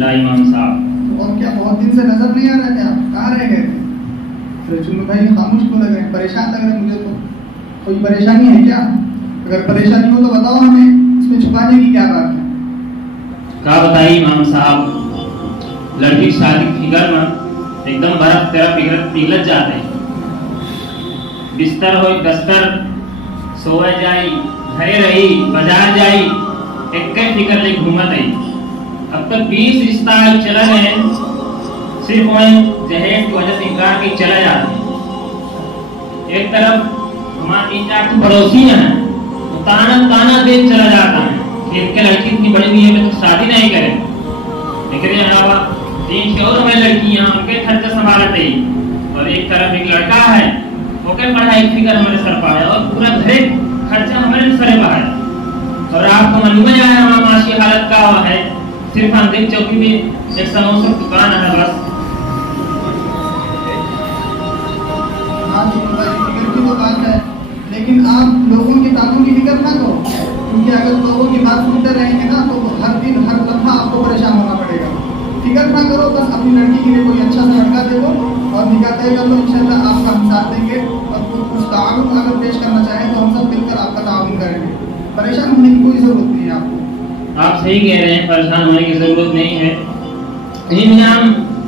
अल्हम्दुलिल्लाह इमाम साहब। और क्या बहुत दिन से नजर नहीं आ रहे थे आप, कहाँ रह गए थे? चुन्नू भाई खामोश क्यों लग रहे हैं, परेशान लग रहे हैं मुझे तो। कोई परेशानी है क्या? अगर परेशानी हो तो बताओ हमें, इसमें छुपाने की क्या बात है? क्या बताइए इमाम साहब, लड़की की शादी की फिक्र में एकदम बर्फ तरह पिघलत जाते हैं। बिस्तर हो दस्तर सोए जाई, घरे रही बाजार जाई, एक फिक्र ले घूमत आई। अब तक 20 रिश्ता चला है, सिर्फ जहेज की वजह से इनकार की चला जाते हैं। एक तरफ हमारे 3-4 पड़ोसी हैं, ताना देख चला जाता है, खेत के लड़की इतनी बड़ी हुई है तो शादी नहीं करे, लेकिन अलावा 3 और हमारी लड़कियां उनके खर्चा संभालते ही, और एक तरफ एक लड़का है ओके पढ़ाई की फिक्र हमारे सर पर है, और पूरा घर खर्चा हमारे सर पर है। और आपको मालूम है हमारा माशी हालत का है, सिर्फ हम देख चौकी में एक समोसा दुकान है बस। हाँ फिक्र की तो बात है, लेकिन आप लोगों की ताकों की फिक्र ना करो, क्योंकि अगर लोगों की बात सुनते रहेंगे ना तो हर दिन हर लम्हा आपको परेशान होना पड़ेगा। फिक्र ना करो, बस अपनी लड़की के लिए कोई अच्छा सा लड़का देखो और निकाह तय कर लो, इंशाल्लाह आपका हम साथ देंगे। और कुछ ताउन अगर पेश करना चाहें तो हम सब मिलकर आपका ताउन करेंगे, परेशान होने की कोई जरूरत नहीं है आपको। आप सही कह रहे हैं, परेशान होने की जरूरत नहीं है। हम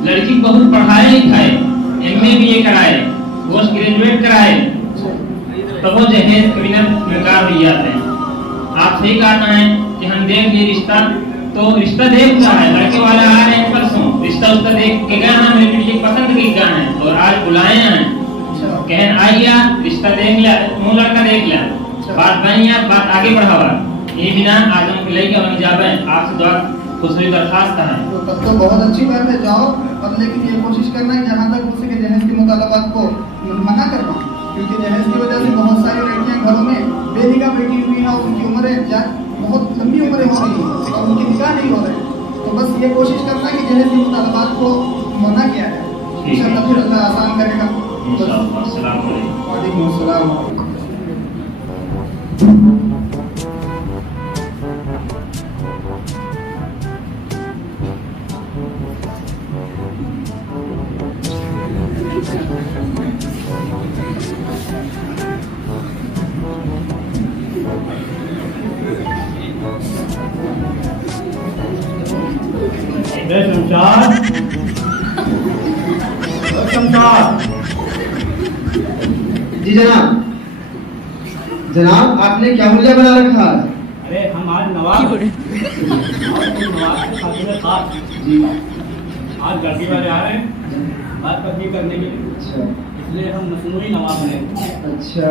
लड़की बहुत पढ़ाए लिखाए, MA BA कराए, पोस्ट ग्रेजुएट कराए, तब वो जहेज क्रिमिनल बेकार दिए जाते हैं। आप सही कहना है कि हम देख लिए रिश्ता, तो रिश्ता देख रहा है, लड़के वाला आ रहे हैं परसों, रिश्ता उसका देख के गया है, मेरी बेटी पसंद की गया है, और आज बुलाए हैं, कहन आइया रिश्ता देख लिया, वो लड़का देख लिया, बात बनी है, बात आगे बढ़ावा। ये बिना आज हम लेके हम जावे, आपसे दुआ खुशी दरखास्त है। तो तब तो बहुत अच्छी बात है, जाओ, और लेकिन ये कोशिश करना है जहाँ तक हो सके जहेज के मुतालबात को मना कर पाओ, क्योंकि जहेज की वजह से बहुत सारी लड़कियां घरों में बेनिकाह बैठी हुई हैं, और उनकी उम्रें बहुत लंबी उम्रें हो रही हैं और उनकी निकाह नहीं हो रहे। तो बस ये कोशिश करना कि जहेज के मुतालबात को मना किया जाए, इंशाअल्लाह फिर अल्लाह आसान करेगा। अस्सलाम वालेकुम। वालेकुम अस्सलाम। जी जनाब, जनाब आपने क्या मुझे बना रखा है? अरे हम आज नवाब के खास जी, आज लड़की वाले आ रहे हैं बात पत्नी करने के लिए। अच्छा, इसलिए हम मसनूई नवाब बने। अच्छा,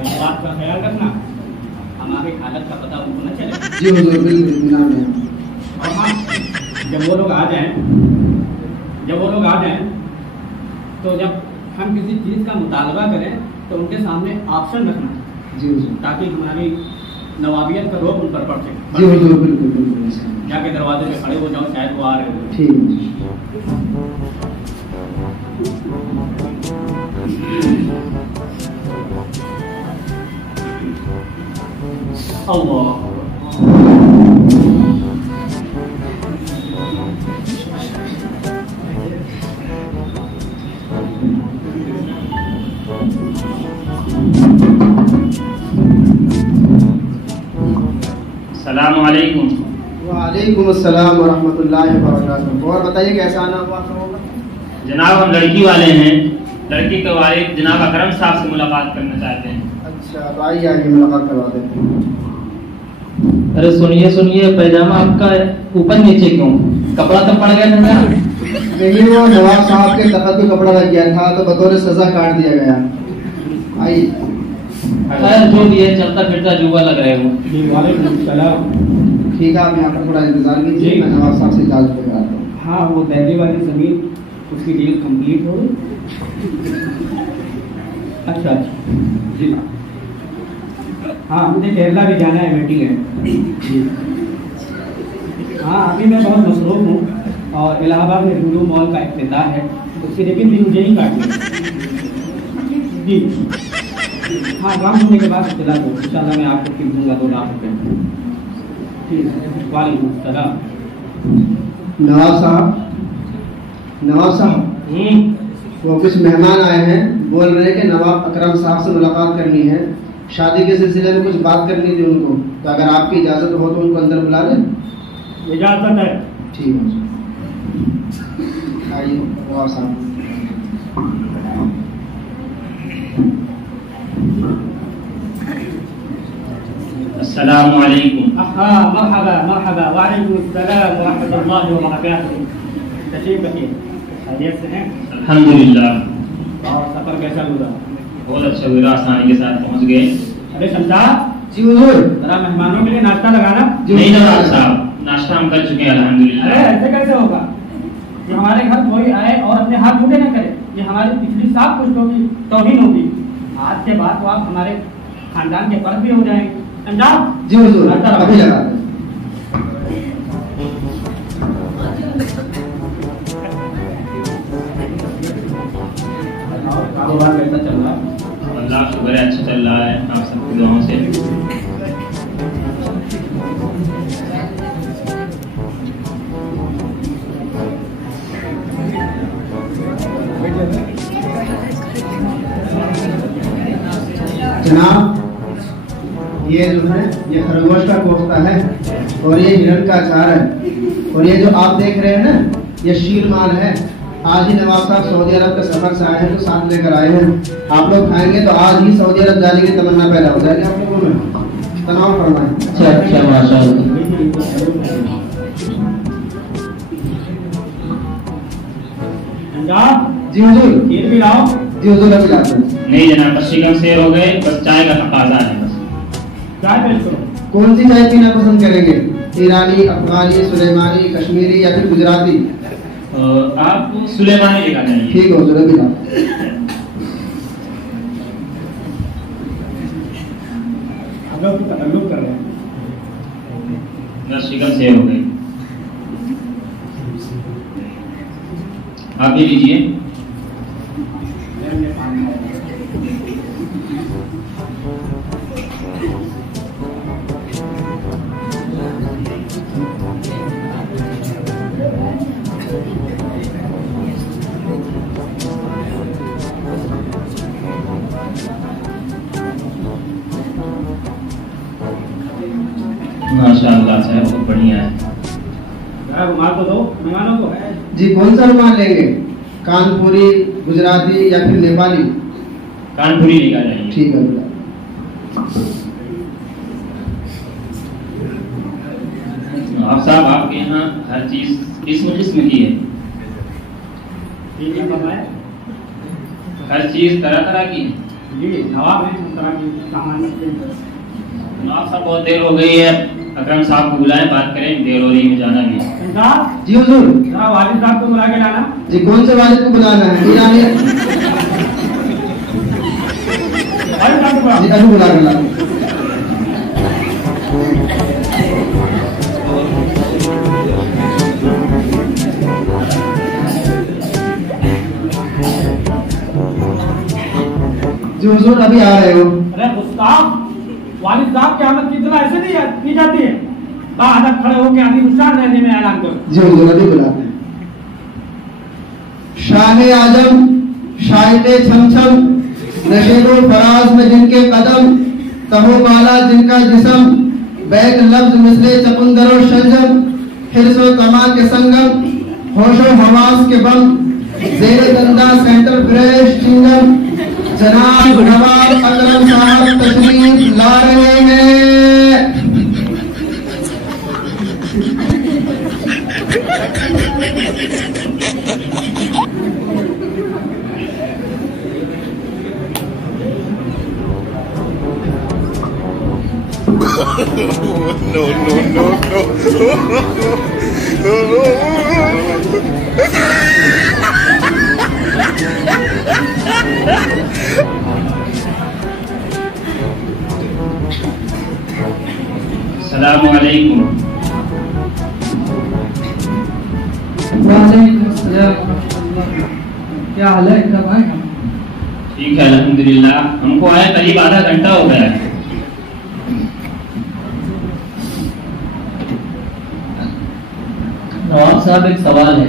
इस बात का ख्याल रखना, हमारी हालत का पता उनको न चले। जी हुजूर, बिल्कुल। और हाँ, जब वो लोग आ जाएं तो जब हम किसी चीज़ का मुतालबा करें तो उनके सामने ऑप्शन रखना जी हुजूर, ताकि ताकि हमारी नवाबियत का रोब उन पर पड़ सके। जी हुजूर, बिल्कुल। जाके दरवाजे पे खड़े हो जाओ, शायद वो आ रहे हो। ठीक है। अल्लाह सलाम वालेकुम। वालेकुम अस्सलाम व रहमतुल्लाहि व बरकातुहू। और बताइए कैसा आना हुआ आप लोगों का? जनाब हम लड़की वाले हैं, लड़की के वालिद जनाब अकरम साहब से मुलाकात करना चाहते हैं। अच्छा, तो आइए मुलाकात करवा देते हैं। अरे सुनिए, पैजामा आपका ऊपर नीचे क्यों? कपड़ा तो पड़ गया था। नहीं, वो नवाब साहब के तखत पे कपड़ा लग गया था तो बतौर सजा काट दिया गया। आइए। खैर जो भी है, चलता फिरता जुआ लग रहे हो। वालेकुम सलाम। ठीक है, आप यहाँ पर थोड़ा इंतजार कीजिए, मैं नवाब साहब से इजाजत लेकर आता हूँ। हाँ, वो दिल्ली वाली जमीन उसकी डील कंप्लीट हो गई। अच्छा जी, हाँ मुझे केरला भी जाना है, मीटिंग है। हाँ अभी मैं बहुत मसरूफ हूँ और इलाहाबाद में लुलु मॉल का इफ्तिताह है, उसकी टिकट भी मुझे ही काटनी है जी। हाँ, काम होने के बाद इत्तला दो, इंशाल्लाह मैं आपको टिप दूंगा 2 लाख रुपये। ठीक है, वालेकुम सलाम। नवाब साहब वो कुछ मेहमान आए हैं, बोल रहे हैं कि नवाब अकरम साहब से मुलाकात करनी है, शादी के सिलसिले में कुछ बात करनी थी उनको, तो अगर आपकी इजाज़त हो तो उनको अंदर बुला लें। इजाज़त है। ठीक है, आइए नवाब साहब। अस्सलामु अलैकुम। मरहबा मरहबा, वालेकुम अस्सलाम व रहमतुल्लाहि व बरकातहू। तशरीफ रखिए, खैरियत से हैं? अल्हम्दुलिल्लाह। और सफर कैसा गुजरा? बहुत अच्छा गुजरा, आसानी के साथ पहुंच गए। अरे शमशा जी हुजूर। जरा मेहमानों के लिए नाश्ता लगाना। नहीं नवाब साहब, नाश्ता हम कर चुके हैं अल्हम्दुलिल्लाह। अरे ऐसे कैसे होगा? ये हमारे घर कोई आए और अपने हाथ मुठे न करे, ये हमारी पिछली साफ पुश्तों की तौहीन होगी। आज के बाद तो आप हमारे खानदान के पर्द भी हो जाएंगे। अंजाम जी हुजूर, अभी लगा दें। कारोबार कैसा चल रहा है? अल्लाह का शुक्र है, अच्छा चल रहा है आप सबकी दुआओं से। जनाब, ये जो है ये खरगोश का कोफ्ता है और ये हिरण का अचार है, और ये जो आप देख रहे हैं ना ये शीर माल है। आज ही नवाब साहब सऊदी अरब के सफर से आए हैं तो साथ लेकर आए हैं। आप लोग खाएंगे तो आज ही सऊदी अरब जाने की तमन्ना पैदा हो जाएगी आप लोगों में। तनाव फरमाएं। अच्छा माशाअल्लाह। जी हुजूर। खीर भी लाओ। जी हुजूर, अभी लाते हैं। नहीं जनाब, बस शिकम शेर हो गए, बस चाय का तकाजा है बस। चाय पेश करो। कौन सी चाय पीना पसंद करेंगे? ईरानी, अफगानी, सुलेमानी, कश्मीरी या फिर गुजराती? आप सुलेमानी लेकर जाइए। ठीक है हुजूर, अभी लाते हैं। हम लोग तकल्लुफ कर रहे हैं। बस शिकम शेर हो गए। आप भी लीजिए। माशाअल्लाह से बहुत बढ़िया है। रुमाल तो दो मेहमानों को। जी, कौन सा रुमाल लेंगे? कानपुरी, गुजराती या फिर नेपाली? कानपुरी लेकर जाइए। ठीक है। आप साहब, आपके यहाँ हर चीज किस्म की है। ठीक है बताएं। हर चीज तरह तरह की है। जी नवाब है, उस तरह की सामान रखते हैं। आप सब बहुत देर हो गई है, अकरम साहब को बुलाएं, बात करें, देर हो रही है, जाना भी है। जी हुजूर। जरा वालिद साहब को बुला के लाना। जी, कौन से वालिद को बुलाना है? ईरानी? जी, अभी बुला के लाना। जी हुजूर, अभी आ रहे हो। अरे उस्ताद, वालिद साहब की आमद की इत्तला ऐसे नहीं की जाती है। बादक खड़े होकर आदमी उस्ताद रहने में ऐलान करो। जी हुजूर, अभी बुलाते हैं। शाह आजम, शाहिद छमछम, नशेबो फराज में जिनके कदम, कहो बाला जिनका जिस्म, बैग लफ्ज मिसले चकुंदरो शंजम, हिर्सो कमा के संगम, होशो हवास के बम, जेरे गंदा सेंटर फ्रेश चिंगम, जनाब नवाब अकरम साहब तशरीफ ला रहे हैं। अस्सलामु अलैकुम। वालेकुम अस्सलाम। क्या हाल है इकराम भाई? ठीक है अल्हम्दुलिल्लाह। हमको आए करीब आधा घंटा हो गया है। नवाब साहब एक सवाल है,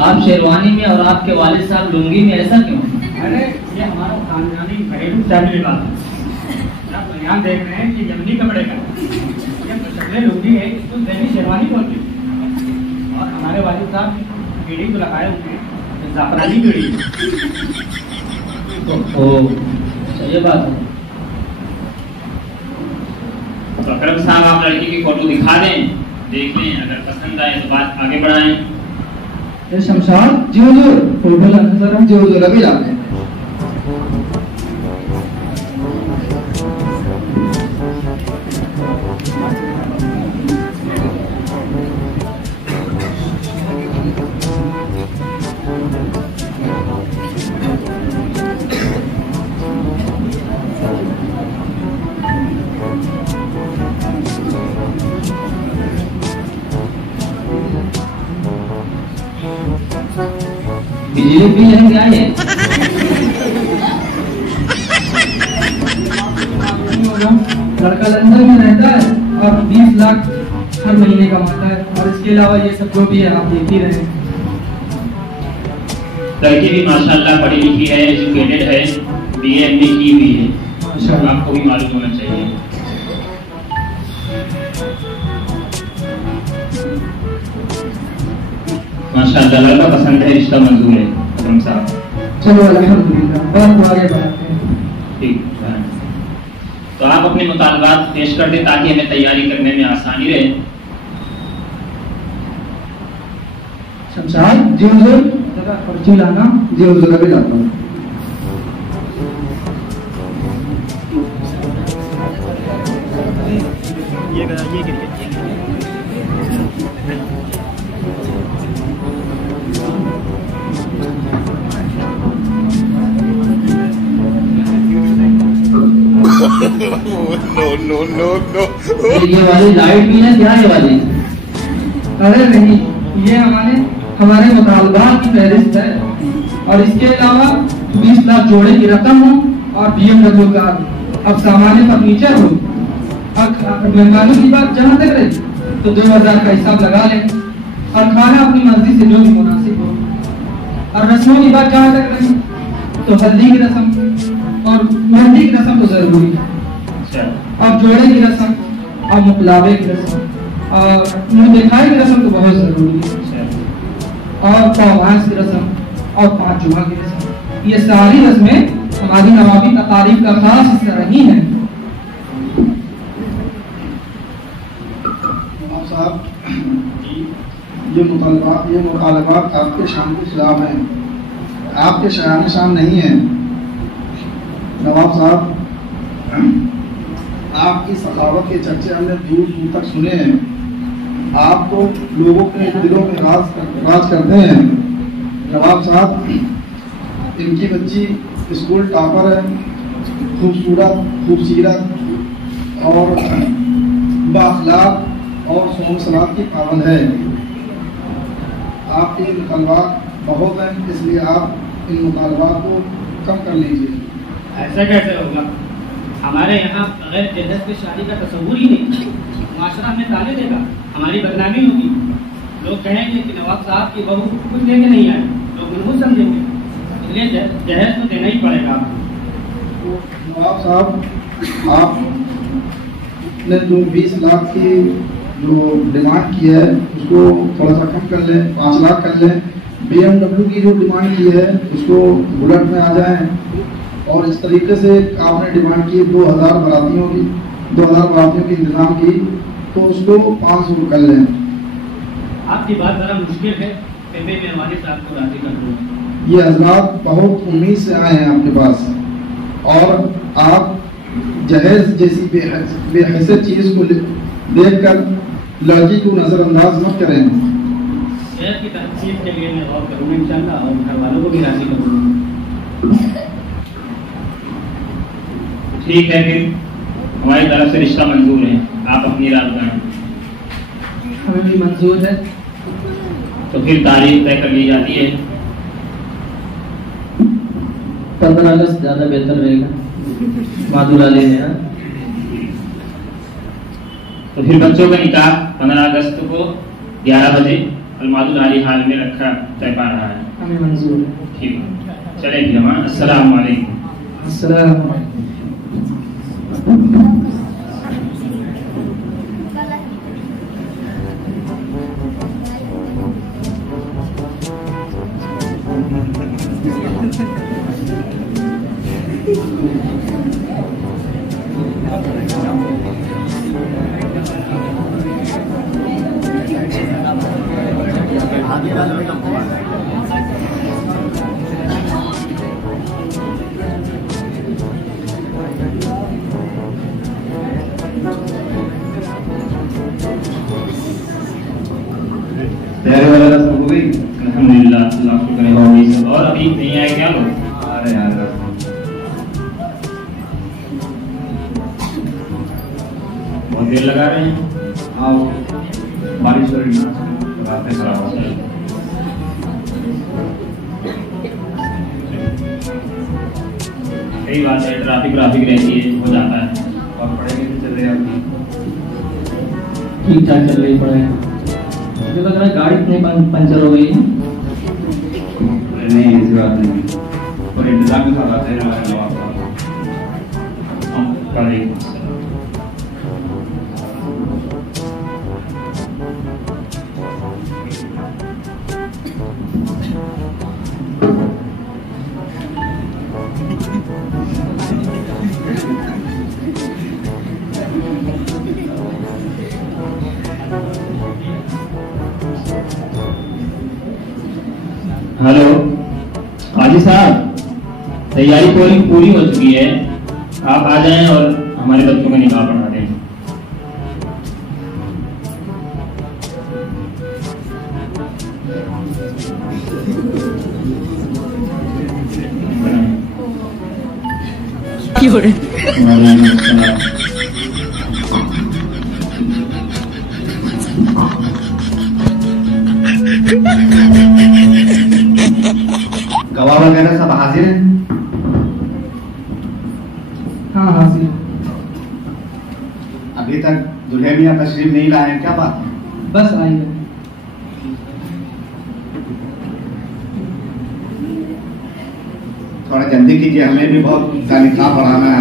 आप शेरवानी में और आपके वालिद साहब लुंगी में, ऐसा क्यों? अरे ये हमारा खानदानी घरेलू फैमिली बात है। आप बयान देख रहे हैं कि जमनी कपड़े का ये शक्लें लुंगी है, इसको दैनी शेरवानी बोलते हैं। और हमारे वालिद साहब पीढ़ी को लगाए होंगे जाफरानी पीढ़ी। तो ये बात है। तो अकरम साहब आप लड़की की फोटो दिखा दें, देख लें, अगर पसंद आए तो बात आगे बढ़ाएं। ये शमशाद जी हुजूर, फोटो लाना जरा। जी हुजूर अभी लाते हैं। बिजली बिल है क्या है? लड़का लंदन में रहता है और 20 लाख हर महीने कमाता है, और इसके अलावा ये सब जो भी है आप देख ही रहे हैं। लड़की भी माशाल्लाह पढ़ी लिखी है, एजुकेटेड है, बीए एमए की हुई है, आपको भी मालूम होना चाहिए। माशाल्लाह लड़का पसंद है, रिश्ता मंजूर है अकरम साहब। चलो अल्हम्दुलिल्लाह, बात को आगे बढ़ाते हैं। ठीक है, तो आप अपने मुतालबात पेश कर दें ताकि हमें तैयारी करने में आसानी रहे। शमशाद जी हुजूर, जरा पर्ची लाना। जी हुजूर अभी लाता हूँ। No. ये वाली लाइट भी है क्या? ये वाली? अरे नहीं, ये हमारे मुतालबात की फहरिस्त है, और इसके अलावा 20 लाख जोड़े की रकम हो और BMW कार। अब सामान्य फर्नीचर हो, अब मेहमानों की बात जहाँ तक रही तो 2000 का हिसाब लगा लें, और खाना अपनी मर्जी से जो भी मुनासिब हो। और रस्मों की बात जहाँ तक रही तो हल्दी की रस्म और मेहंदी की रस्म तो जरूरी है, और जोड़े की रस्म और मुकलाबे की रस्म और मुंह दिखाई की रस्म तो बहुत जरूरी है, और पौवास की रस्म और 5 जुमा की रस्म। ये सारी रस्में हमारी नवाबी तकारीब का खास हिस्सा रही हैं। साहब ये मुतालबात आपके शान के खिलाफ हैं, आपके शान शान नहीं है। नवाब साहब, आपकी सखावत के चर्चे हमने दूर दूर तक सुने हैं। आप तो लोगों के दिलों में राज करते हैं। नवाब साहब, इनकी बच्ची स्कूल टॉपर है, खूबसूरत और बाअखलाक और सुन सलात की पाबंद है। आपके मुतालबात बहुत हैं, इसलिए आप इन मुतालबात को कम कर लीजिए। ऐसा कैसे होगा? हमारे यहाँ बगैर जहेज की शादी का तस्वुर ही नहीं। माशरा हमें ताने देगा, हमारी बदनामी होगी। लोग कहेंगे कि नवाब साहब की बहू कुछ लेके नहीं आए, लोग मनहूस समझेंगे। इसलिए जहेज तो देना ही पड़ेगा आपको। नवाब साहब, आपने जो 20 लाख की जो डिमांड की है उसको थोड़ा सा कम कर लें, 5 लाख कर लें। BMW की जो डिमांड की है उसको बुलेट में आ जाएं, और इस तरीके से आपने डिमांड की 2000 बरातियों की इंतजाम की, तो उसको 500 कर लें। आपकी बात जरा मुश्किल है, फिर भी मैं हमारे साथ को राजी कर दूँ। ये हजरात बहुत उम्मीद से आए हैं आपके पास, और आप जहेज जैसी बेहैसियत चीज को देखकर लड़की को नजरअंदाज मत करें। जहेज की तहसील के लिए मैं गौर करूँगा इंशाल्लाह, और घर वालों को भी राजी करूँगा। ठीक है, फिर हमारी तरफ से रिश्ता मंजूर है, आप अपनी राय बताएं। हमें भी मंजूर है। तो फिर तारीख तय कर ली जाती है। 15 अगस्त ज्यादा बेहतर रहेगा, माधुरालय में। तो फिर बच्चों का निकाह 15 अगस्त को 11 बजे अलमादुल हाली हाल में रखा तय पा रहा है। हमें मंजूर है। ठीक है, चलेंगे हम। अस्सलाम वालेकुम। अस्सलाम। तैयारी वाला सब हो गई? अल्हम्दुलिल्लाह, अल्लाह का शुक्र है हो गई सब। और अभी नहीं आए क्या लोग? आ रहे हैं। बहुत देर लगा रहे हैं। आओ, बारिश हो रही है रात से। सही बात है, ट्रैफिक रहती है, हो जाता है। और पढ़ाई कैसे चल रही है आपकी? ठीक ठाक चल रही पढ़ाई। मुझे लग रहा है गाड़ी इतनी पंचर हो गई है। नहीं, ऐसी बात नहीं, और इंतजाम के साथ आते हैं हमारे नवाब साहब। वालेकुम अस्सलाम। हेलो हाजी साहब, तैयारी पूरी हो चुकी है। आप आ जाएं और हमारे बच्चों का निकाह पढ़ा दें। गवाह वगैरह सब हाजिर हैं? हाँ हाजिर। अभी तक दुल्हे मियां तशरीफ नहीं लाए हैं, क्या बात है? बस आइए। थोड़ा जल्दी कीजिए, हमें भी बहुत निकाह पढ़ाना है।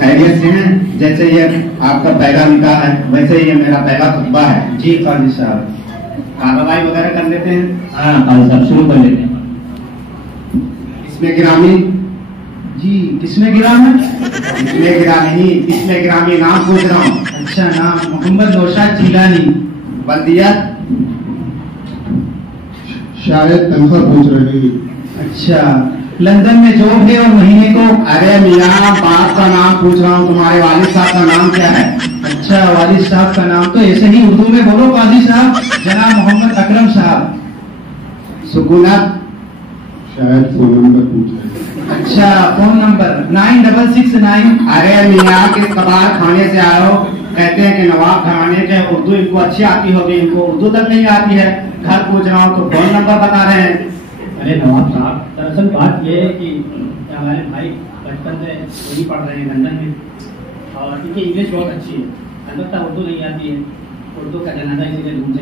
खैरियत से हैं? जैसे ये आपका पहला निकाह है, वैसे ये मेरा पहला खुतबा है। जी काजी साहब, कार्रवाई वगैरह कर लेते हैं? हाँ काजी साहब, शुरू कर लेते हैं। इसमें गिरामी? जी किसमें गिराम है? इसमें गिरामी नहीं, इसमें गिरामी नाम पूछ रहा हूँ। अच्छा नाम मोहम्मद नौशाद जिलानी। बल्दियत? शायद तनख्वाह पूछ रही। अच्छा लंदन में जॉब है और महीने को। अरे मियाँ, बाप का नाम पूछ रहा हूँ, तुम्हारे वालिद साहब का नाम क्या है? अच्छा वालिद साहब का नाम तो ऐसे ही उर्दू में बोलो काजी साहब। जनाब मोहम्मद अकरम साहब। सुकूनत? शायद फोन नंबर पूछ रही। अच्छा फोन नंबर 9669। अरे मियाँ, किस कबार खाने से आए हो? कहते हैं कि नवाब घराने के उर्दू इनको अच्छी आती होगी, इनको उर्दू तक नहीं आती है। घर पूछ रहा हूँ तो फोन नंबर बता रहे हैं। अरे नवाब साहब, दरअसल बात यह है कि हमारे भाई बचपन से वही पढ़ रहे हैं लंदन में, और इनकी इंग्लिश बहुत अच्छी है, अलबत्ता उर्दू नहीं आती है। उर्दू का जनाजा इसीलिए ढूंढ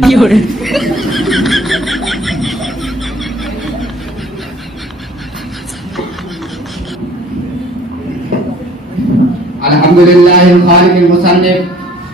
अल्हम्दुलिल्लाहिल खालिकिल मुसन्निफ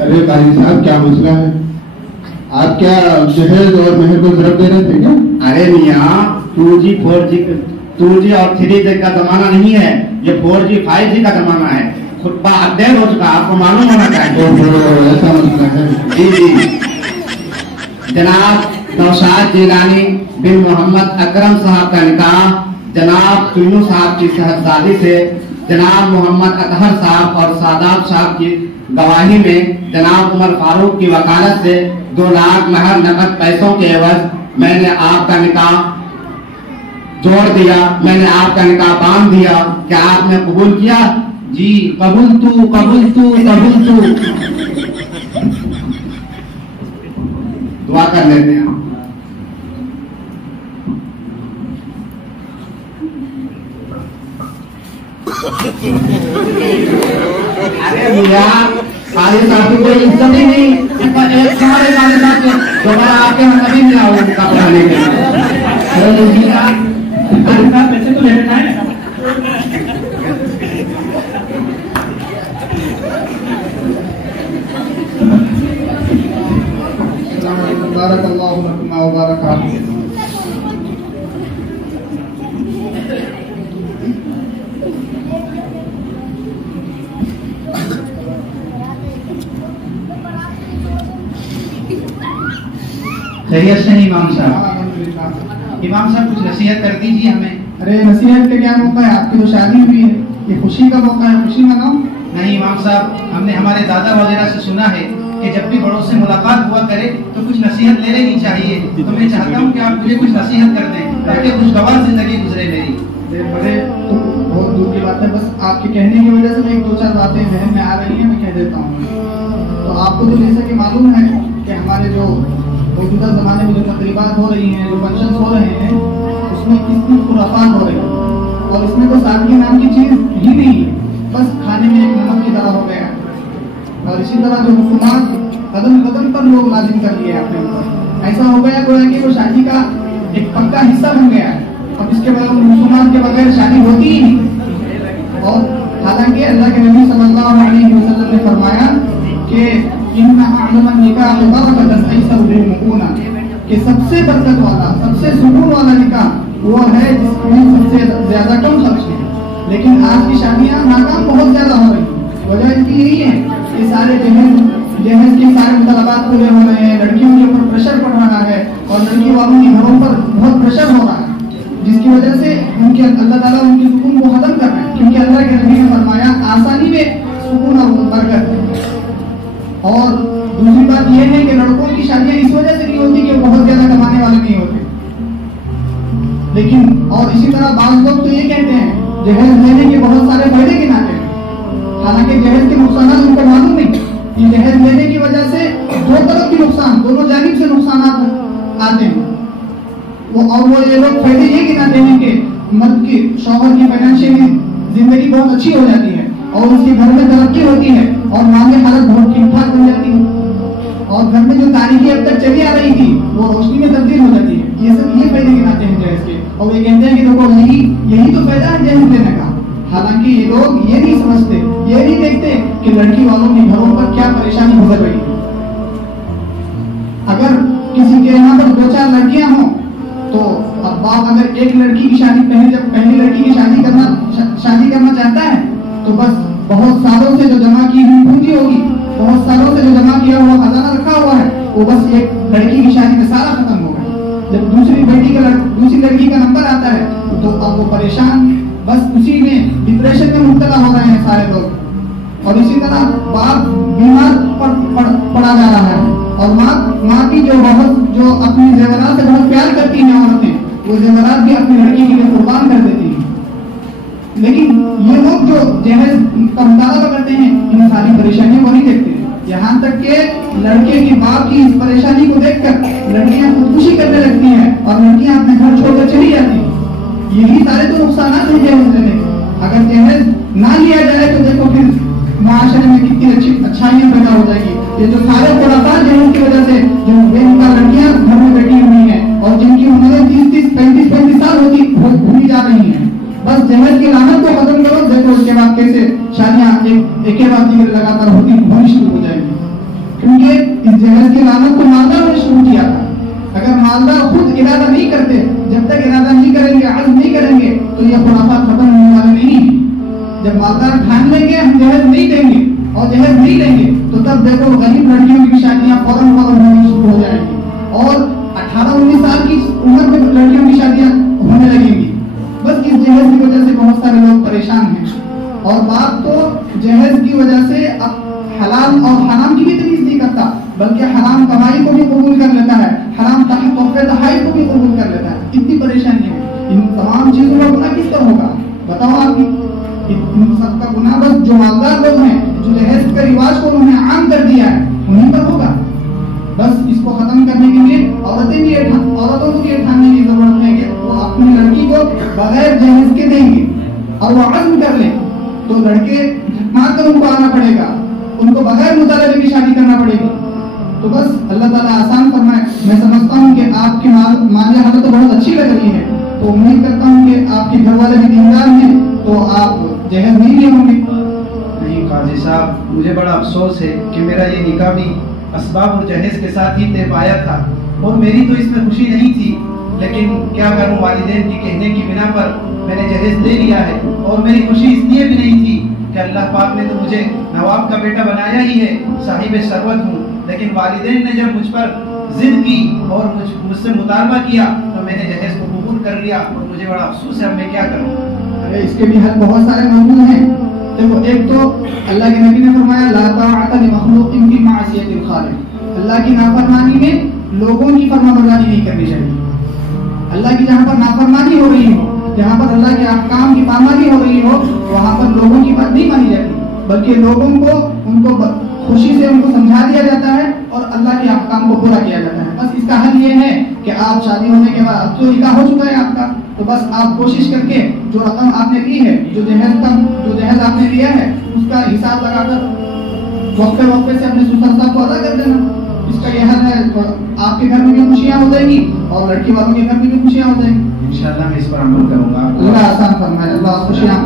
अरे काजी साहब, क्या मसला है? आप क्या जहेज और मेहर को जरूरत दे रहे थे क्या? अरे मियाँ, 2G 4G और 3G का जमाना नहीं है, ये 4G 5G का जमाना है। खुतबा अपडेट हो चुका, आपको मालूम होना चाहिए। ऐसा मसला है? जी जी। जनाब नौशाद जिलानी बिन मोहम्मद अकरम साहब का निकाह जनाब तुन्नू साहब की शहजादी से जनाब मोहम्मद अतहर साहब और सादाब साहब की गवाही में जनाब उमर फारूक की वकालत से 2 लाख महर नकद पैसों के एवज मैंने आपका निकाह जोड़ दिया, मैंने आपका निकाह बांध दिया। क्या आपने कबूल किया? जी कबूल तू कबूल तू कबूल तू। दुआ कर लेते हैं। अरे यार काले साहब की कोई इज्जत ही नहीं, एक हमारे काले साहब के दोबारा आपके हम कभी नहीं आओगे कपड़ा लेके। पैसे तो लेना है। बारकल्लाहु लकुम व बारकातुहू। खैरियत से इमाम साहब, इमाम साहब कुछ नसीहत कर दीजिए हमें। अरे नसीहत का क्या मौका है, आपकी तो शादी हुई है, ये खुशी का मौका है, खुशी मनाओ। नहीं इमाम साहब, हमने हमारे दादा वगैरह से सुना है कि जब भी बड़ों से मुलाकात हुआ करे तो कुछ नसीहत ले लेनी चाहिए। तो मैं चाहता हूँ कि आप मुझे कुछ नसीहत कर दें ताकि खुशगवार जिंदगी गुजरे मेरी। बड़े तो बहुत दूर की बात है, बस आपके कहने की वजह से मैं 1-2-4 बातें जहन में आ रही हैं, मैं कह देता हूँ। तो आपको तो जैसा कि मालूम है कि हमारे जो मौजूदा ज़माने में जो तकरीबात हो रही हैं, जो फंक्शन हो रहे हैं, उसमें कितनी खुराफात हो रही है और इसमें तो सादगी नाम की चीज़ ही नहीं है, बस खाने में एक नमक की तरह हो गया। और इसी तरह जो हुकूमत कदम कदम पर लोग लाजिम कर लिए अपने ऊपर, ऐसा हो गया गोया कि वो शादी का एक पक्का हिस्सा बन गया है। अब इसके बाद मुसलमान के बगैर शादी होती ही नहीं। और हालांकि अल्लाह के नबी सल्लल्लाहु अलैहि वसल्लम ने फरमाया कि कि सबसे बरकत वाला, सबसे सुकून वाला निकाह वो है जिसमें सबसे ज्यादा कम खर्च है। लेकिन आज की शादियां नाकाम बहुत ज्यादा हो रही है। वजह इसकी यही है कि सारे जहेज के सारे मुतालबात पूरे हो रहे हैं, लड़कियों के ऊपर प्रेशर पड़ रहा है और लड़की वालों के घरों पर बहुत प्रेशर हो रहा है, जिसकी वजह से उनके अल्लाह ताला उनके सुकून को खत्म कर रहे हैं। क्योंकि अल्लाह के नबी ने फरमाया आसानी में सुकून और बरकत है। और दूसरी बात यह है कि लड़कों की शादियां इस वजह से नहीं होती कि वो बहुत ज्यादा कमाने वाले नहीं होते। लेकिन और इसी तरह बाज़ लोग तो ये कहते हैं जहेज लेने के बहुत सारे फायदे गिनाते हैं, हालांकि जहेज के नुकसान उनको मालूम नहीं कि जहेज लेने की वजह से दो तरफ की नुकसान, दोनों जानिब से नुकसान आते हैं। वो ये लोग फायदे ये गिनाते हैं कि मर्द की, शौहर की फाइनेंशियली जिंदगी बहुत अच्छी हो जाती है और उसके घर में तरक्की होती है और माली हालत बहुत ठीक ठाक बन जाती है और घर में जो तारीखी अब तक चली आ रही थी वो रोशनी में तब्दील हो जाती है। ये सब ये फायदे गिनाते हैं जहेज के और ये कहते हैं कि देखो यही तो फायदा है जहेज लेने का। हालांकि ये लोग ये नहीं समझते, ये नहीं देखते कि लड़की वालों के घरों पर क्या परेशानी गुजर रही है। अगर किसी के यहाँ पर 2-4 लड़कियां हों तो अब बाप अगर एक लड़की की शादी पहली लड़की की शादी करना चाहता है तो बस बहुत सालों से जो जमा की हुई पूंजी होगी, बहुत सालों से जो जमा किया हुआ खजाना रखा हुआ है, वो बस एक लड़की की शादी में सारा खत्म हो गया। जब दूसरी लड़की का नंबर आता है तो अब वो परेशान, बस उसी में डिप्रेशन में मुब्तला हो रहे हैं सारे लोग। और इसी तरह बाप बीमार पड़ा जा रहा है और माँ की जो अपनी जेवरात से बहुत प्यार करती हैं औरतें, वो जेवरात भी अपनी लड़की के लिए कुर्बान कर देती हैं। लेकिन ये लोग जो जहेज का मुतालबा करते हैं इन सारी परेशानियों को नहीं देखते। यहाँ तक के लड़के के बाप की इस परेशानी को देखकर लड़कियां खुदकुशी करने लगती हैं और लड़कियां अपने घर छोड़कर चली जाती हैं। यही सारे तो नुकसान है जहेज लेने के। अगर जहेज ना लिया जाए तो देखो फिर माशरे में कितनी अच्छी अच्छाइयां पैदा हो जाएगी। ये जो सारे खुराफात जहेज की वजह से जो बेनकाब लड़कियां घर में बैठी हुई हैं और जिनकी उम्र 30-35 साल होती जा रही हैं, बस जहेज की लानत को खत्म करो, देखो उसके बाद कैसे शादियां एक के बाद लगातार होनी शुरू हो जाएगी। क्योंकि इस जहेज की लानत को मालदारों ने शुरू किया था। अगर मालदार खुद इरादा नहीं करते, जब तक इरादा नहीं करेंगे, आज़म नहीं करेंगे, तो यह खुराफात खत्म होने वाले नहीं। जब मालदार ठान लेंगे हम जहेज नहीं देंगे और जहेज नहीं देंगे तो तब देखो गरीब लड़कियों की शादियां फौरन होनी शुरू हो जाएंगी और 18-19 साल की उम्र में लड़कियों की शादियां होने लगेंगी। बस इस जहेज की वजह से बहुत सारे लोग परेशान हैं बल्कि हराम कमाई को भी कबूल कर लेता है, हराम तोहफे तहाई को भी कबूल कर लेता है। इतनी परेशानी है, इन तमाम चीजों का गुनाह किस तरह होगा बताओ आप? इन सबका गुनाह बस जो मालदार लोग हैं, जो दहेज के रिवाज को उन्होंने आम कर दिया है, उन्हीं पर होगा। बस इसको खत्म करने के लिए औरतों को भी ठानने की जरूरत है कि वो अपनी लड़की को बगैर दहेज के देंगे और वो अज़्म कर ले तो लड़के मार कर उनको आना पड़ेगा, उनको बगैर मुतालबे की शादी करना पड़ेगी। तो बस अल्लाह ताला आसान फरमाए। मैं समझता हूँ कि आपकी माली हालत तो बहुत अच्छी लग रही है, तो उम्मीद करता हूँ कि आपके घर वाले भी दीनदार हैं, तो आप जहेज नहीं लिए होंगे। नहीं काजी साहब, मुझे बड़ा अफसोस है कि मेरा ये निकाह भी असबाब और जहेज के साथ ही तय पाया था और मेरी तो इसमें खुशी नहीं थी, लेकिन क्या करूं, वालिदैन के कहने की बिना पर मैंने जहेज ले लिया है। और मेरी खुशी इसलिए भी नहीं थी कि अल्लाह पाक ने तो मुझे नवाब का बेटा बनाया ही है, साहिब सरवत हूँ, लेकिन वालिदैन ने जब मुझ पर जिद की और मुझसे मुतालबा किया तो मैंने जहेज को कबूल कर लिया और मुझे बड़ा अफसोस है। अब मैं क्या करूँ? अरे इसके भी हल बहुत सारे मौजूद हैं। देखो, एक तो अल्लाह के नबी ने फरमाया ला ताअता लिमखलूकिन फी मासियतिल खालिक, अल्लाह की नाफरमानी में लोगों की फरमाबरदारी नहीं करनी चाहिए। अल्लाह की जहाँ पर नाफरमानी हो रही हो, जहाँ पर अल्लाह के अहकाम की पामाली हो रही हो, वहाँ पर लोगों की बात नहीं मानी जाती, बल्कि लोगों को उनको खुशी से उनको समझा दिया जाता है और अल्लाह के अहकाम को पूरा किया जाता है। बस इसका हल ये है कि आप शादी होने के बाद, अब तो निकाह हो चुका है आपका, तो बस आप कोशिश करके जो रकम आपने ली है, जो दहेज आपने लिया है, उसका हिसाब लगाकर वक्फे से अपने सुसर साहब को अदा कर देना। इसका यह हल है, तो आपके घर में भी खुशियाँ हो जाएंगी और लड़की वालों के घर में भी खुशियाँ हो जाएंगी। इंशाल्लाह मैं इस पर अमल करूंगा। अल्लाह आसान फरमाए, अल्लाह खुशियाँ